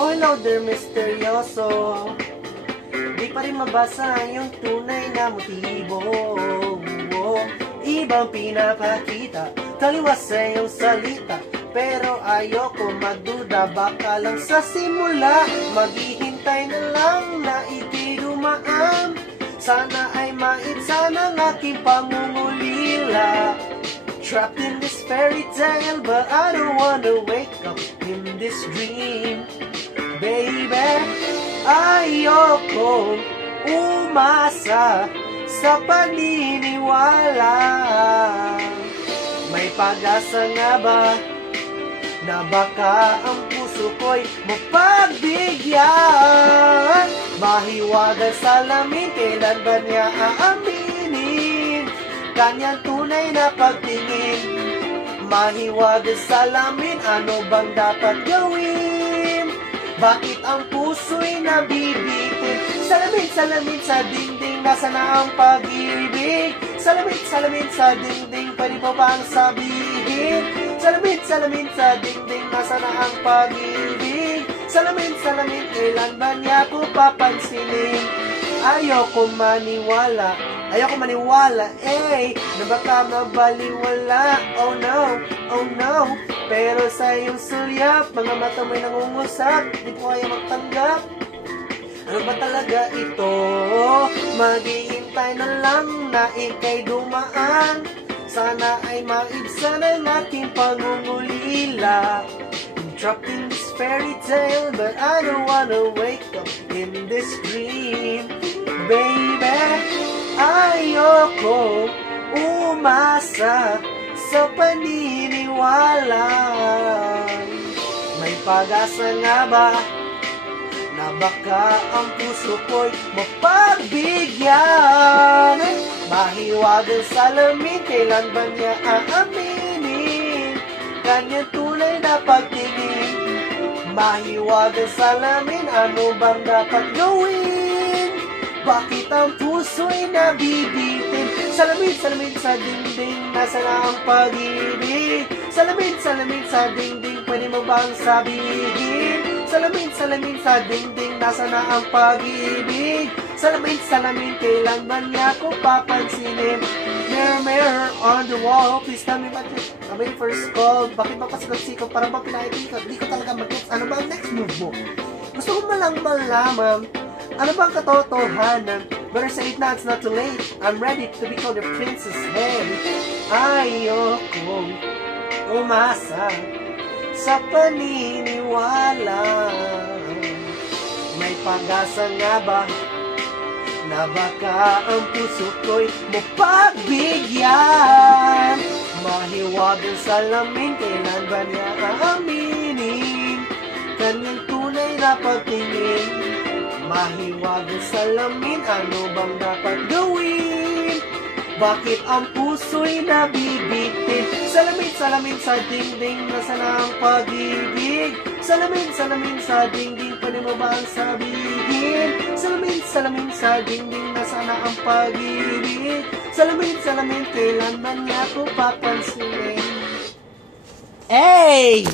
Oh, hello there, misteryoso. Di pa rin mabasa yung tunay na motibo. Ibang pinapakita, taliwas sa iyong salita. Pero ayoko magduda, baka lang sa simula. Maghihintay na lang na ika'y dumaan. Sana ay maibsan ang aking pangungulila. Trapped in this fairy tale, but I don't wanna wake up in this dream. Baby, ayokong umasa sa paniniwala. May pag-asa nga ba na baka ang puso ko'y mapagbigyan? Mahiwagang salamin, kailan ba niya aaminin kanyang tunay na pagtingin? Mahiwagang salamin, ano bang dapat gawin? Bakit ang puso'y nabibitin? Salamin, salamin sa dingding, nasa na ang pag-ibig? Salamin, salamin sa dingding, pwede pa bang sabihin? Salamin, salamin sa dingding, nasa na ang pag-ibig? Salamin, salamin, kailan ba niya ko papansinin? Ayoko maniwala, na baka mabaliwala. Oh no, pero sa iyong sulyap, mga mata mo'y nangungusap, di ko kaya magtanggap. Ano ba talaga ito? Maghihintay na lang na ika'y dumaan. Sana ay maibsan ang aking pangungulila. I'm trapped in this fairy tale, but I don't wanna wake up in this dream. Baby, ayoko umasa sa paniniwala. May pag-asa nga ba na baka ang puso ko'y mapagbigyan? Mahiwagang salamin, kailan ba niya aaminin kanyang tunay na pagtingin? Mahiwagang salamin, ano bang dapat gawin? Bakit ang puso'y nabibitin? Salamin, salamin sa dingding, nasa na ang pag-ibig? Salamin, salamin sa dingding, pwede mo bang sabihin? Salamin, salamin sa dingding, nasa na ang pag-ibig? Salamin, salamin, kailan ba niya ko papansinin? Mirror, mirror on the wall, please tell me what I'm waiting for a call. Bakit ba pasikot-sikot? Parang ba pinakikot? Hindi ko talaga mag-gets. Ano ba ang next move mo? Gusto ko malang malaman, ano ba ang katotohanan? Better say it now, it's not too late. I'm ready to be called your princess, hey. Ayokong umasa sa paniniwala. May pag-asa nga ba na baka ang puso ko'y mapagbigyan? Mahiwagang salamin, kailan ba niya aaminin kanyang tunay na pagtingin? Mahiwagang salamin, ano bang dapat gawin? Bakit ang puso'y nabibitin? Salamin, salamin sa dingding, nasa na ang pag-ibig? Salamin, salamin sa dingding, pwede mo ba ang sabihin? Salamin, salamin sa dingding, nasa na ang pag-ibig? Salamin, salamin, kailan ba niya ko papansinin? Hey!